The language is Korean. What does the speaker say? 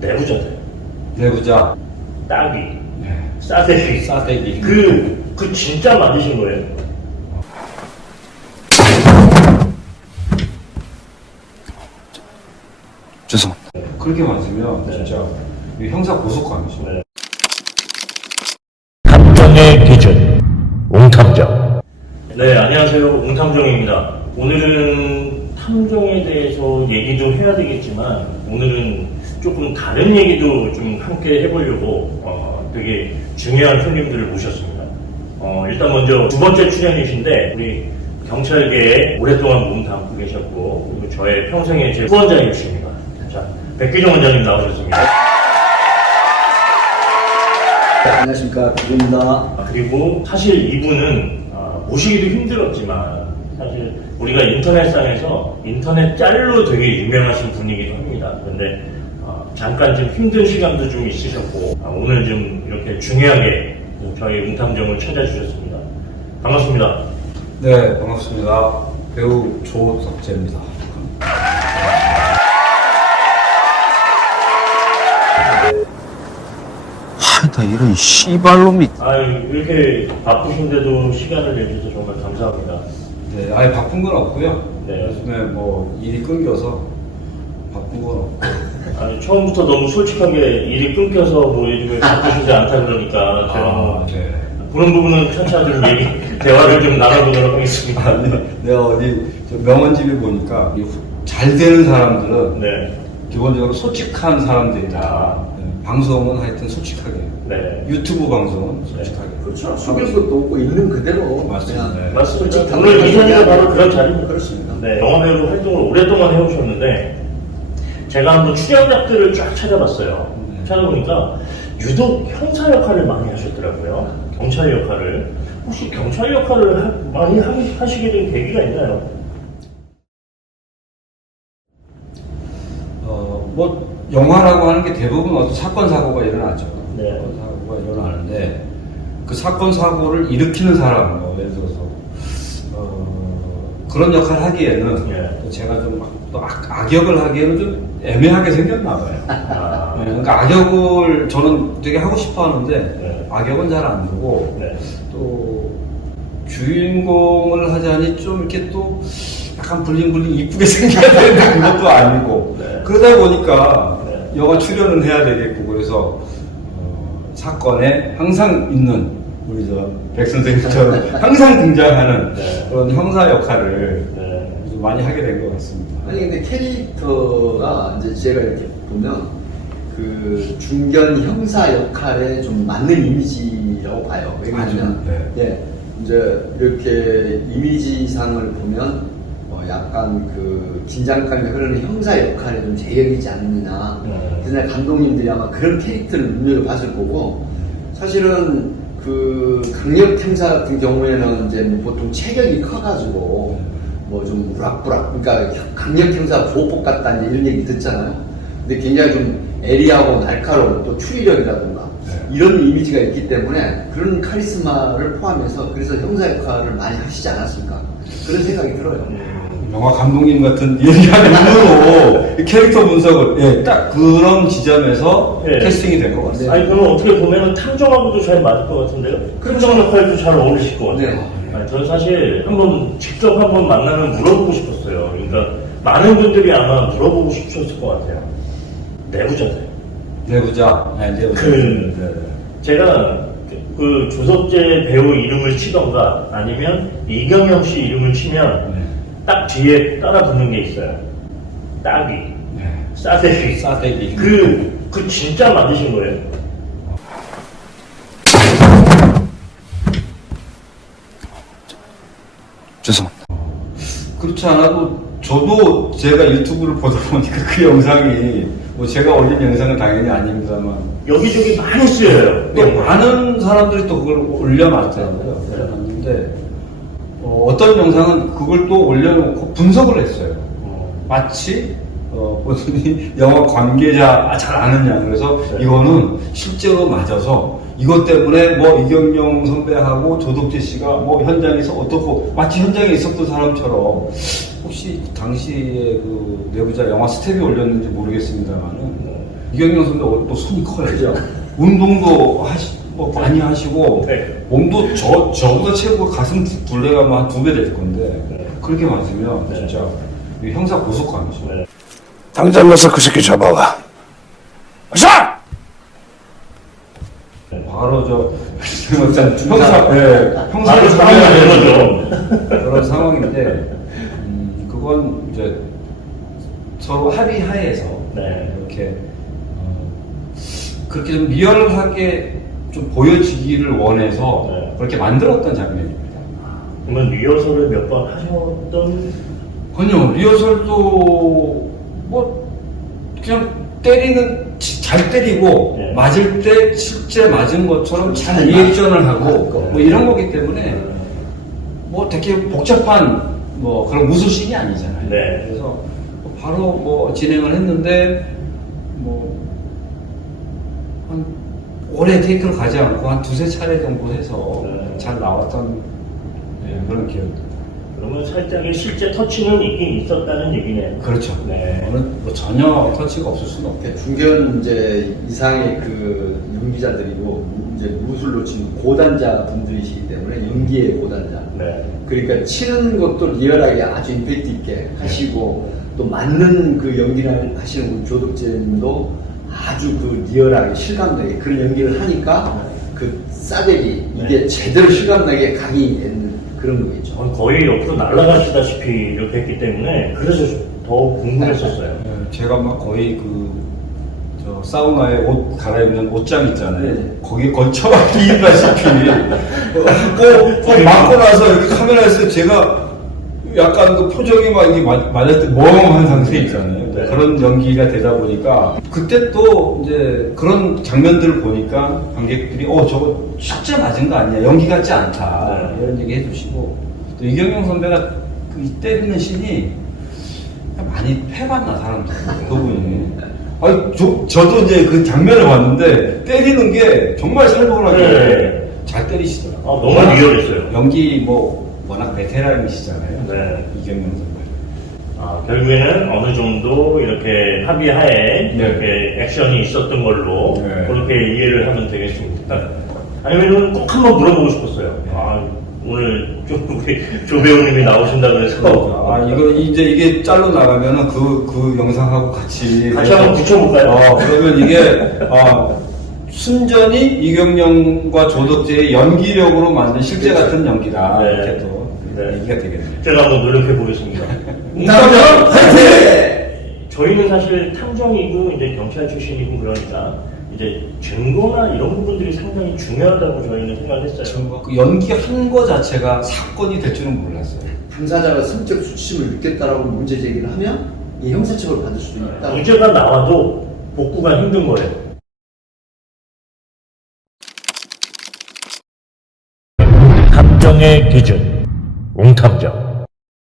내부자들. 내부자. 따귀. 네. 싸대기. 싸대기. 그 진짜 맞으신 거예요? 죄송합니다. 그렇게 맞으면 네. 진짜 형사 고소감이죠. 네. 탐정의 기준, 웅탐정. 네, 안녕하세요. 웅탐정입니다. 오늘은 탐정에 대해서 얘기도 해야 되겠지만, 오늘은 조금 다른 얘기도 좀 함께 해보려고 되게 중요한 손님들을 모셨습니다. 일단 먼저 두 번째 출연이신데, 우리 경찰계에 오랫동안 몸 담고 계셨고, 그리고 저의 평생의 제 후원자이십니다. 자, 백기종 원장님 나오셨습니다. 안녕하십니까, 백기종입니다. 그리고 사실 이분은 모시기도 힘들었지만 사실 우리가 인터넷상에서 인터넷 짤로 되게 유명하신 분이기도 합니다. 그런데 잠깐 좀 힘든 시간도 좀 있으셨고 오늘 좀 이렇게 중요하게 저희 웅탐정을 찾아주셨습니다. 반갑습니다. 네, 반갑습니다. 배우 조덕재입니다. 나 이런 씨발놈이. 이렇게 바쁘신데도 시간을 내주셔서 정말 감사합니다. 네, 아예 바쁜 건 없고요. 네. 요즘에 뭐 일이 끊겨서 바쁜 건 없고. 처음부터 너무 솔직하게 일이 끊겨서 뭐 요즘에 바쁘시지 않다 그러니까 제가 네. 그런 부분은 차차 좀 대화를 좀 나눠보도록 하겠습니다. 내가 어디 명언집에 보니까 잘 되는 사람들은 네. 기본적으로 솔직한 사람들이다. 네, 방송은 하여튼 솔직하게. 네. 유튜브 방송은 솔직하게. 그렇죠. 속일 것도 없고 있는 그대로. 맞습니다. 그냥 네. 맞습니다. 솔직한 오늘 이 자리가 얘기하는 바로 그런 자리입니다. 그렇습니다. 네. 영화배우 활동을 오랫동안 해오셨는데, 제가 한번 출연작들을 쫙 찾아봤어요. 네. 찾아보니까, 유독 형사 역할을 많이 하셨더라고요. 경찰 역할을. 혹시 경찰 역할을 많이 하시게 된 계기가 있나요? 뭐 영화라고 하는 게 대부분 어떤 사건 사고가 일어나죠. 네. 사건 사고가 일어나는데 그 사건 사고를 일으키는 사람, 뭐 예를 들어서 그런 역할 하기에는 네. 또 제가 좀 또 악역을 하기에는 좀 애매하게 생겼나 봐요. 네, 그러니까 악역을 저는 되게 하고 싶어 하는데 네. 악역은 잘 안 되고 네. 또 주인공을 하자니 좀 이렇게 또 약간 블링블링 이쁘게 생겨야 되는데 그것도 아니고 네. 그러다 보니까 네. 영화 출연은 해야 되겠고 그래서 사건에 항상 있는 우리 저 백 선생님처럼 항상 등장하는 네. 그런 형사 역할을 네. 좀 많이 하게 된 것 같습니다. 아니, 근데 캐릭터가 이제 제가 이렇게 보면 그 중견 형사 역할에 좀 맞는 이미지라고 봐요. 왜냐하면, 맞아요. 네. 이제 이렇게 이미지상을 보면 약간 그 긴장감이 흐르는 형사 역할에 좀 제격이지 않느냐. 그래서 감독님들이 아마 그런 캐릭터를 눈여겨봤을 거고, 사실은 그 강력 형사 같은 경우에는 이제 보통 체격이 커가지고 뭐 좀 우락부락, 그러니까 강력 형사 보복 같다 이런 얘기 듣잖아요. 근데 굉장히 좀 애리하고 날카로운 또 추리력이라든가 이런 이미지가 있기 때문에 그런 카리스마를 포함해서 그래서 형사 역할을 많이 하시지 않았을까 그런 생각이 들어요. 영화 감독님 같은 얘기하는 눈으로 캐릭터 분석을 딱 그런 지점에서 네. 캐스팅이 된 것 같습니다. 아니, 그러면 어떻게 보면 탐정하고도 잘 맞을 것 같은데요? 탐정 역할도 잘 어울리실 것 같아요. 네. 아니, 저는 사실 직접 한번 만나면 물어보고 싶었어요. 그러니까 많은 분들이 아마 물어보고 싶으셨을 것 같아요. 내부자들. 내부자. 네, 내부자. 제가 그 조석재 배우 이름을 치던가 아니면 이경영 씨 이름을 치면 딱 뒤에 따라 붙는 게 있어요. 따귀. 네. 싸대기. 싸대기. 그 진짜 맞으신 거예요? 죄송합니다. 그렇지 않아도 저도 제가 유튜브를 보다 보니까 그 영상이 뭐 제가 올린 영상은 당연히 아닙니다만 여기저기 많이 쓰여요. 또 많은 사람들이 또 그걸 올려놨더라고요. 올려놨는데 어떤 영상은 그걸 또 올려놓고 분석을 했어요. 마치 본인이 영화 관계자 잘 아느냐 그래서 네. 이거는 실제로 맞아서 이것 때문에 뭐 이경영 선배하고 조덕재 씨가 뭐 현장에서 어떻고 마치 현장에 있었던 사람처럼 혹시 당시에 그 내부자 영화 스텝이 올렸는지 모르겠습니다만은 이경영 선배 또 손이 커요. 그죠? 운동도 많이 하시고 네. 몸도 저보다 최고 가슴 둘레가 한 2배 될 건데 네. 그렇게 맞으면 네. 진짜 이 형사 고속감이죠. 네. 당장 가서 그 새끼 잡아와. 자! 바로 형사 바로 상황이 되는 거죠. 그런 상황인데 그건 이제 서로 합의하에서 네. 이렇게 그렇게 좀 리얼하게 좀 보여지기를 원해서 네. 그렇게 만들었던 장면입니다. 그러면 리허설을 몇 번 하셨던 아니요, 리허설도 뭐 그냥 잘 때리고 네. 맞을 때 실제 맞은 것처럼 잘 리액션을 하고 뭐 이런 거기 때문에 뭐 되게 복잡한 뭐 그런 무술씬이 아니잖아요. 네. 그래서 바로 뭐 진행을 했는데 뭐 한 오래 테이크를 가지 않고 한 2-3차례 정도 해서 네. 잘 나왔던 그런 기억입니다. 그러면 살짝의 실제 터치는 있긴 있었다는 얘기네요. 그렇죠. 네. 뭐 전혀 터치가 없을 수는 없고. 중견 이제 이상의 그 연기자들이고 이제 무술로 치는 고단자 분들이시기 때문에 연기의 고단자. 네. 그러니까 치는 것도 리얼하게 아주 임팩트 있게 하시고 또 맞는 그 연기를 하시는 우리 조덕재님도 아주 그 리얼하게 실감나게 그런 연기를 하니까 그 싸대기 이게 제대로 실감나게 각이 되는 그런 거겠죠. 거의 옆으로 날아가시다시피 이렇게 했기 때문에 그래서 더 궁금했었어요. 제가 막 거의 저 사우나에 옷 갈아입는 옷장 있잖아요. 네. 거기에 걸쳐박히다시피 꼭 맞고 나서 이렇게 카메라에서 제가 약간 그 표정이 막 이게 맞을 때 멍한 상태 있잖아요. 네. 그런 연기가 되다 보니까 그때 또 이제 그런 장면들을 보니까 관객들이 저거 실제 맞은 거 아니야? 연기 같지 않다. 네. 이런 얘기 해주시고 또 이경영 선배가 그 때리는 씬이 많이 패봤나 사람들 그분이. 아니 저도 이제 그 장면을 봤는데 때리는 게 정말 살벌하게 네. 잘 때리시더라고요. 너무 리얼했어요. 연기 워낙 베테랑이시잖아요. 네. 이경영 선배. 결국에는 어느 정도 이렇게 합의하에 네. 이렇게 액션이 있었던 걸로 네. 그렇게 이해를 하면 되겠습니다. 아니면 꼭 한번 물어보고 싶었어요. 오늘 우리 조 배우님이 나오신다 그래서 이게 짤로 나가면은 그 영상하고 같이 한번 붙여볼까요? 그러면 이게 순전히 이경영과 조덕재의 연기력으로 만든 실제 같은 연기다. 네. 이렇게 또 네. 얘기가 되겠네요. 제가 한번 노력해 보겠습니다. 웅탐정 화이팅! 저희는 사실 탐정이고 이제 경찰 출신이고 그러니까 이제 증거나 이런 부분들이 상당히 중요하다고 저희는 생각했어요. 그 연기한 거 자체가 사건이 될 줄은 몰랐어요. 당사자가 성적 수치심을 느꼈다라고 문제 제기를 하면 이 형사처벌을 받을 수도 있다. 문제가 나와도 복구가 힘든 거예요. 탐정의 기준, 웅탐정.